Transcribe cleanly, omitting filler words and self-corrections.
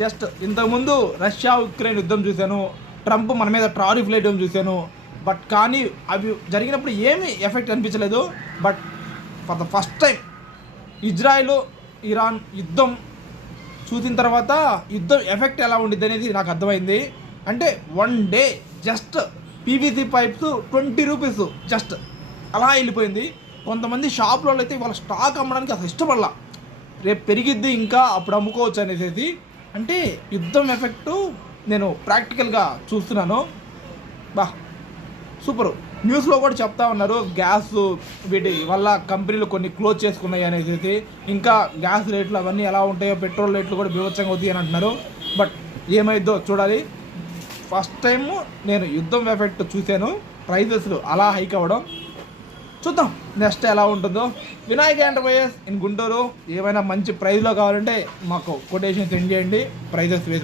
Just ఇంతకుముందు Russia Ukraine యుద్ధం చూశాను, ట్రంప్ మన మీద టారిఫ్ వేయడం చూశాను. బట్ కానీ అవి జరిగినప్పుడు ఏమీ ఎఫెక్ట్ అనిపించలేదు. But for the first time Israel Iran యుద్ధం చూసిన తర్వాత యుద్ధం ఎఫెక్ట్ ఎలా ఉండిద్ది అనేది నాకు అర్థమైంది. అంటే 1 day just PVC pipes 20 rupees just అలా వెళ్ళిపోయింది. కొంతమంది షాప్లో అయితే వాళ్ళ స్టాక్ అమ్మడానికి అసలు ఇష్టపడాల, రేపు పెరిగిద్ది ఇంకా అప్పుడు అమ్ముకోవచ్చు అనేసి. అంటే యుద్ధం ఎఫెక్టు నేను ప్రాక్టికల్గా చూస్తున్నాను. బా సూపరు. న్యూస్లో కూడా చెప్తా ఉన్నారు గ్యాస్ వీటి వల్ల కంపెనీలు కొన్ని క్లోజ్ చేసుకున్నాయి అనేసి. ఇంకా గ్యాస్ రేట్లు అవన్నీ ఎలా ఉంటాయో, పెట్రోల్ రేట్లు కూడా బీభత్సంగా అవుతాయి అని అంటున్నారు. బట్ ఏమైద్దో చూడాలి. ఫస్ట్ టైము నేను యుద్ధం ఎఫెక్ట్ చూశాను, ప్రైజెస్లు అలా హైక్ అవ్వడం. చూద్దాం నెక్స్ట్ ఎలా ఉంటుందో. వినాయక ఎంటర్ప్రైజెస్ ఇన్ గుంటూరు ఏమైనా మంచి ప్రైజ్లో కావాలంటే మాకు కొటేషన్ సెండ్ చేయండి, ప్రైజెస్ వేసి